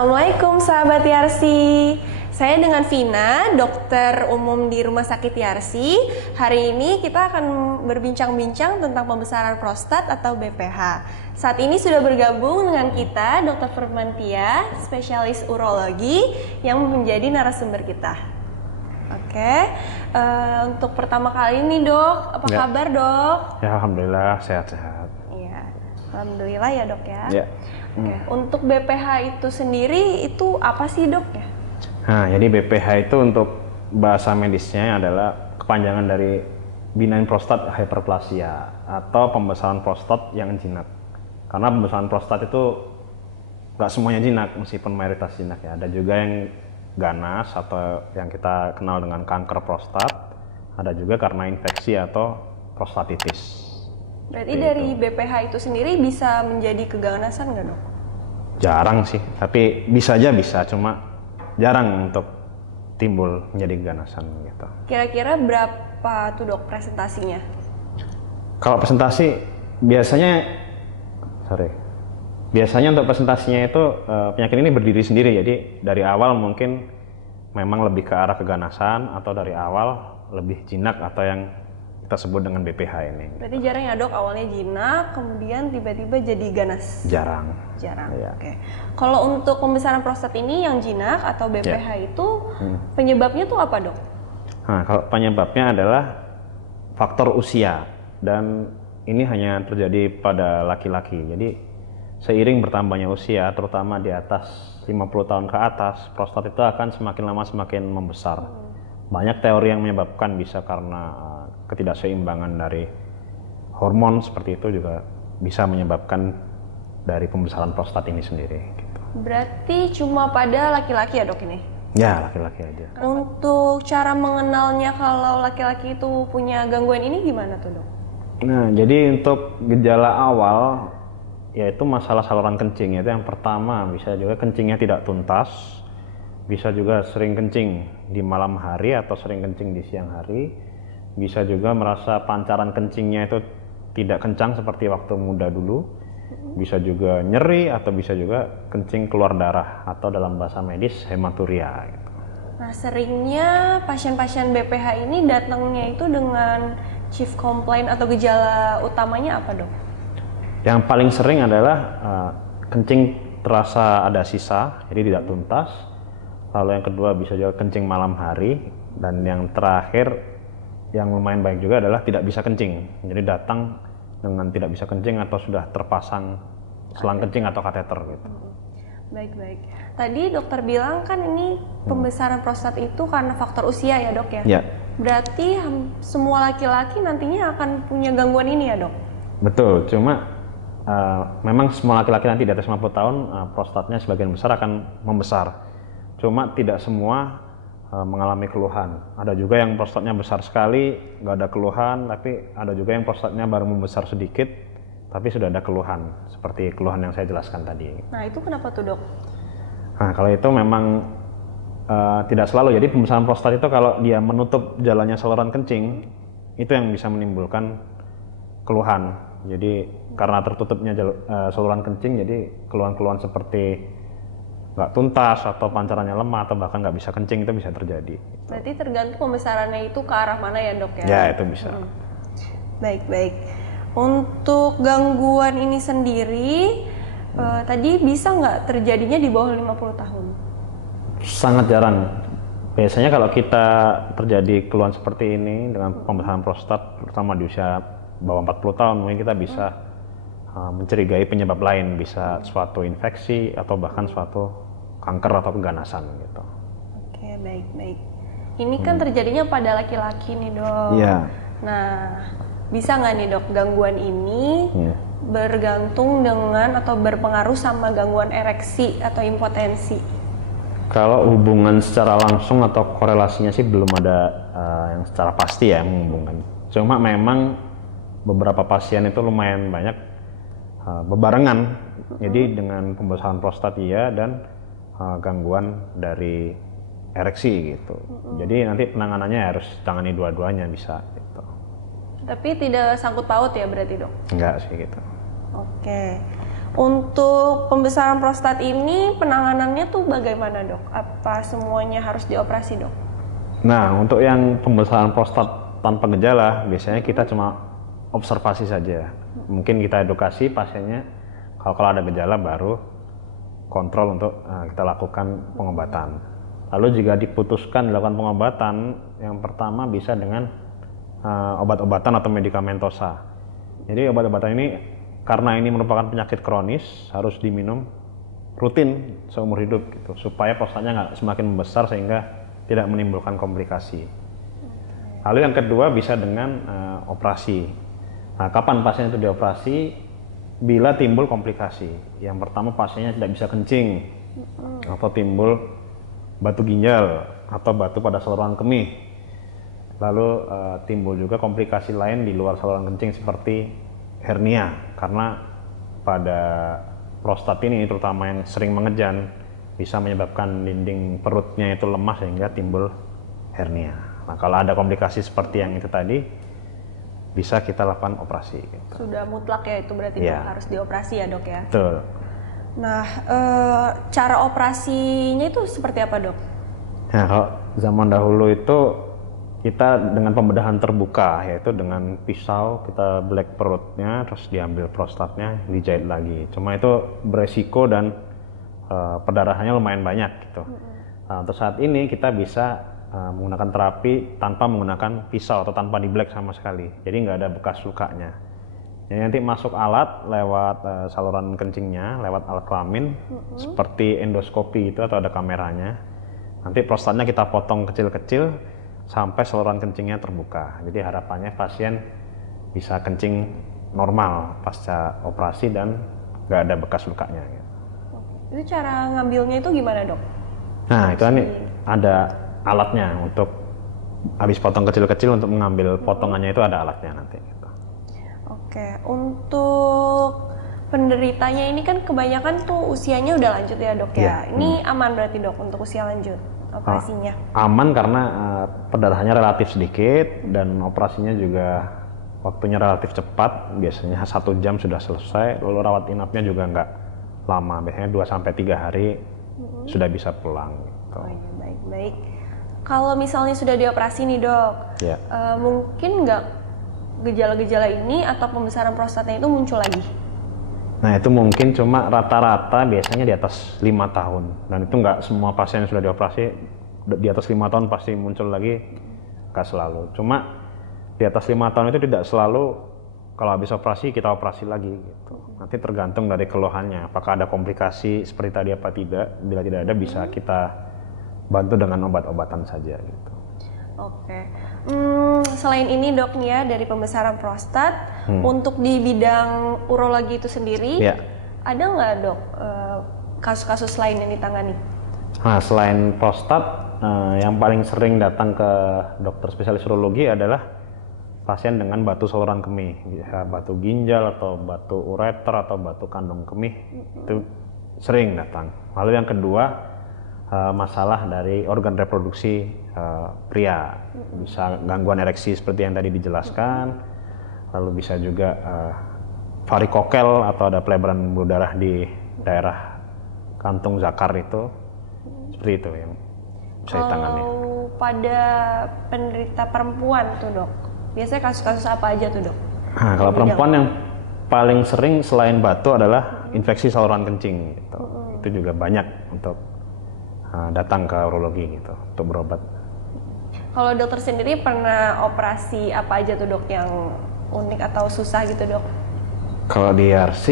Assalamualaikum sahabat Yarsi. Saya dengan Vina, dokter umum di Rumah Sakit Yarsi. Hari ini kita akan berbincang-bincang tentang pembesaran prostat atau BPH. Saat ini sudah bergabung dengan kita Dr. Firmantia, spesialis urologi yang menjadi narasumber kita. Oke, untuk pertama kali nih dok, apa kabar dok? Ya alhamdulillah sehat-sehat. Iya, alhamdulillah ya dok ya. Ya. Oke. Untuk BPH itu sendiri itu apa sih dok ya? Nah, jadi BPH itu untuk bahasa medisnya adalah kepanjangan dari benign prostate hyperplasia atau pembesaran prostat yang jinak. Karena pembesaran prostat itu nggak semuanya jinak, meskipun mayoritas jinak ya. Ada juga yang ganas atau yang kita kenal dengan kanker prostat. Ada juga karena infeksi atau prostatitis. Berarti dari BPH itu sendiri bisa menjadi keganasan nggak dok? Jarang sih, tapi bisa aja bisa, cuma jarang untuk timbul menjadi keganasan gitu. Kira-kira berapa tuh dok presentasinya? Kalau presentasi biasanya, untuk presentasinya itu penyakit ini berdiri sendiri, jadi dari awal mungkin memang lebih ke arah keganasan atau dari awal lebih jinak atau yang kita sebut dengan BPH ini. Berarti jarang ya dok, awalnya jinak, kemudian tiba-tiba jadi ganas? Jarang. Ya. Oke. Kalau untuk pembesaran prostat ini yang jinak atau BPH itu penyebabnya tuh apa dok? Nah, kalau penyebabnya adalah faktor usia dan ini hanya terjadi pada laki-laki. Jadi seiring bertambahnya usia, terutama di atas 50 tahun ke atas, prostat itu akan semakin lama semakin membesar. Banyak teori yang menyebabkan bisa karena ketidakseimbangan dari hormon seperti itu juga bisa menyebabkan dari pembesaran prostat ini sendiri. Gitu. Berarti cuma pada laki-laki ya dok ini? Ya, laki-laki aja. Untuk cara mengenalnya kalau laki-laki itu punya gangguan ini gimana tuh dok? Nah, jadi untuk gejala awal yaitu masalah saluran kencing, yaitu yang pertama bisa juga kencingnya tidak tuntas, bisa juga sering kencing di malam hari atau sering kencing di siang hari, bisa juga merasa pancaran kencingnya itu tidak kencang seperti waktu muda dulu, bisa juga nyeri atau bisa juga kencing keluar darah atau dalam bahasa medis hematuria. Gitu. Nah seringnya pasien-pasien BPH ini datangnya itu dengan chief complaint atau gejala utamanya apa dok? Yang paling sering adalah kencing terasa ada sisa, jadi tidak tuntas. Lalu yang kedua bisa juga kencing malam hari, dan yang terakhir yang lumayan baik juga adalah tidak bisa kencing. Jadi datang dengan tidak bisa kencing atau sudah terpasang selang kencing atau kateter gitu. Baik. Tadi dokter bilang kan ini pembesaran prostat itu karena faktor usia ya dok ya? Ya. Berarti semua laki-laki nantinya akan punya gangguan ini ya dok? Betul, cuma memang semua laki-laki nanti di atas 50 tahun prostatnya sebagian besar akan membesar. Cuma tidak semua mengalami keluhan. Ada juga yang prostatnya besar sekali, nggak ada keluhan, tapi ada juga yang prostatnya baru membesar sedikit, tapi sudah ada keluhan, seperti keluhan yang saya jelaskan tadi. Nah itu kenapa tuh dok? Nah kalau itu memang tidak selalu, jadi pembesaran prostat itu kalau dia menutup jalannya saluran kencing, itu yang bisa menimbulkan keluhan. Jadi karena tertutupnya saluran kencing, jadi keluhan-keluhan seperti nggak tuntas atau pancarannya lemah atau bahkan nggak bisa kencing itu bisa terjadi. Berarti tergantung pembesarannya itu ke arah mana ya dok ya? Ya itu bisa. Baik. Untuk gangguan ini sendiri tadi bisa nggak terjadinya di bawah 50 tahun? Sangat jarang. Biasanya kalau kita terjadi keluhan seperti ini dengan pembesaran prostat terutama di usia bawah 40 tahun mungkin kita bisa mencurigai penyebab lain, bisa suatu infeksi atau bahkan suatu kanker atau keganasan gitu. Oke, baik. Ini kan terjadinya pada laki-laki nih dok. Iya. Nah, bisa nggak nih dok gangguan ini bergantung dengan atau berpengaruh sama gangguan ereksi atau impotensi? Kalau hubungan secara langsung atau korelasinya sih belum ada yang secara pasti ya menghubungkan. Cuma memang beberapa pasien itu lumayan banyak bebarengan, jadi dengan pembesaran prostat dan gangguan dari ereksi gitu. Jadi nanti penanganannya harus tangani dua-duanya bisa gitu. Tapi tidak sangkut paut ya berarti dok? Enggak sih gitu. Oke. Untuk pembesaran prostat ini penanganannya tuh bagaimana dok? Apa semuanya harus dioperasi dok? Nah, untuk yang pembesaran prostat tanpa gejala, biasanya kita cuma observasi saja. Mungkin kita edukasi pasiennya, kalau ada gejala baru kontrol untuk kita lakukan pengobatan. Lalu jika diputuskan dilakukan pengobatan, yang pertama bisa dengan obat-obatan atau medikamentosa. Jadi obat-obatan ini karena ini merupakan penyakit kronis harus diminum rutin seumur hidup gitu, supaya prostatnya nggak semakin membesar sehingga tidak menimbulkan komplikasi. Lalu yang kedua bisa dengan operasi. Nah, kapan pasien itu dioperasi? Bila timbul komplikasi. Yang pertama pasiennya tidak bisa kencing atau timbul batu ginjal atau batu pada saluran kemih. Lalu timbul juga komplikasi lain di luar saluran kencing seperti hernia, karena pada prostat ini terutama yang sering mengejan bisa menyebabkan dinding perutnya itu lemah sehingga timbul hernia. Nah, kalau ada komplikasi seperti yang itu tadi bisa kita lakukan operasi gitu. Sudah mutlak ya itu berarti dok, harus dioperasi ya dok ya? Betul. Nah, cara operasinya itu seperti apa dok? Nah, kalau zaman dahulu itu kita dengan pembedahan terbuka, yaitu dengan pisau kita belek perutnya, terus diambil prostatnya, dijahit lagi. Cuma itu beresiko dan perdarahannya lumayan banyak gitu. Nah, untuk saat ini kita bisa menggunakan terapi tanpa menggunakan pisau atau tanpa dibelek sama sekali. Jadi nggak ada bekas lukanya. Jadi nanti masuk alat lewat saluran kencingnya, lewat alat kelamin, seperti endoskopi itu atau ada kameranya. Nanti prostatnya kita potong kecil-kecil sampai saluran kencingnya terbuka. Jadi harapannya pasien bisa kencing normal pasca operasi dan nggak ada bekas lukanya. Itu cara ngambilnya itu gimana dok? Nah itu nih ada alatnya untuk habis potong kecil-kecil untuk mengambil potongannya itu ada alatnya nanti. Oke, untuk penderitanya ini kan kebanyakan tuh usianya udah lanjut ya dok ya. Ini aman berarti dok untuk usia lanjut operasinya? Aman karena perdarahannya relatif sedikit dan operasinya juga waktunya relatif cepat. Biasanya 1 jam sudah selesai. Lalu rawat inapnya juga nggak lama, biasanya 2-3 hari sudah bisa pulang. Gitu. Oh iya, baik-baik. Kalau misalnya sudah dioperasi nih dok, mungkin nggak gejala-gejala ini atau pembesaran prostatnya itu muncul lagi? Nah itu mungkin cuma rata-rata biasanya di atas 5 tahun, dan itu nggak semua pasien yang sudah dioperasi di atas 5 tahun pasti muncul lagi, nggak selalu. Cuma di atas 5 tahun itu tidak selalu kalau habis operasi kita operasi lagi gitu. Nanti tergantung dari keluhannya, apakah ada komplikasi seperti tadi apa tidak. Bila tidak ada bisa kita bantu dengan obat-obatan saja gitu. Oke. Selain ini dok nih ya, dari pembesaran prostat, untuk di bidang urologi itu sendiri, ada nggak dok kasus-kasus lain yang ditangani? Nah, selain prostat, yang paling sering datang ke dokter spesialis urologi adalah pasien dengan batu saluran kemih, bisa batu ginjal atau batu ureter atau batu kandung kemih, itu sering datang. Lalu yang kedua, masalah dari organ reproduksi pria, bisa gangguan ereksi seperti yang tadi dijelaskan, lalu bisa juga varikokel atau ada pelebaran pembuluh darah di daerah kantung zakar itu, seperti itu yang bisa ditangani. Kalau pada penderita perempuan tuh dok, biasanya kasus-kasus apa aja tuh dok? Nah, kalau perempuan yang paling sering selain batu adalah infeksi saluran kencing gitu. Itu juga banyak untuk datang ke urologi gitu untuk berobat. Kalau dokter sendiri pernah operasi apa aja tuh dok yang unik atau susah gitu dok? Kalau di RC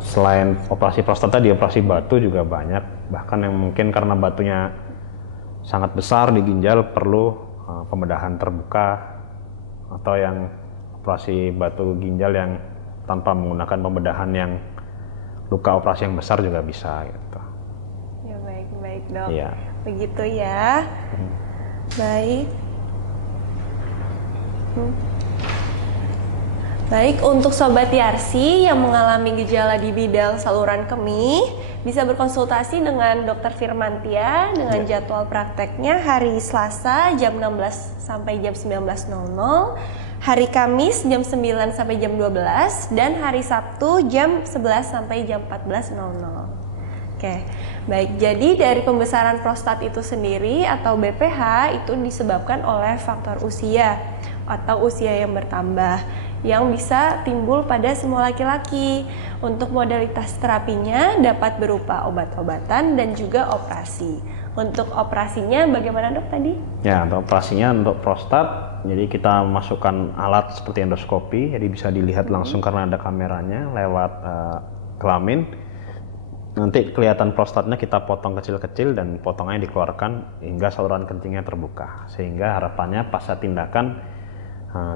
selain operasi prostata, di operasi batu juga banyak. Bahkan yang mungkin karena batunya sangat besar di ginjal perlu pembedahan terbuka, atau yang operasi batu ginjal yang tanpa menggunakan pembedahan yang luka operasi yang besar juga bisa gitu. Ya baik dok. Ya. Begitu ya. Baik. Baik, untuk Sobat Yarsi yang mengalami gejala di bidang saluran kemih, bisa berkonsultasi dengan Dr. Firmantia dengan jadwal prakteknya hari Selasa jam 16 sampai jam 19.00, hari Kamis jam 9 sampai jam 12, dan hari Sabtu jam 11 sampai jam 14.00. Oke, baik. Jadi dari pembesaran prostat itu sendiri atau BPH itu disebabkan oleh faktor usia atau usia yang bertambah yang bisa timbul pada semua laki-laki. Untuk modalitas terapinya dapat berupa obat-obatan dan juga operasi. Untuk operasinya bagaimana dok tadi? Ya, untuk operasinya untuk prostat, jadi kita masukkan alat seperti endoskopi, jadi bisa dilihat langsung karena ada kameranya lewat kelamin. Nanti kelihatan prostatnya kita potong kecil-kecil dan potongannya dikeluarkan hingga saluran kencingnya terbuka. Sehingga harapannya pasca tindakan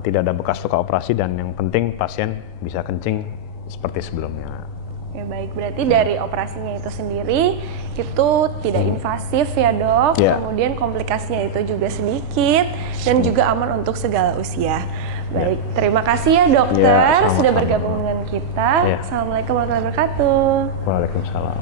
tidak ada bekas luka operasi dan yang penting pasien bisa kencing seperti sebelumnya. Ya baik, berarti dari operasinya itu sendiri itu tidak invasif ya dok, kemudian komplikasinya itu juga sedikit dan juga aman untuk segala usia. Baik, terima kasih ya dokter sudah bergabung dengan kita. Assalamualaikum warahmatullahi wabarakatuh. Waalaikumsalam.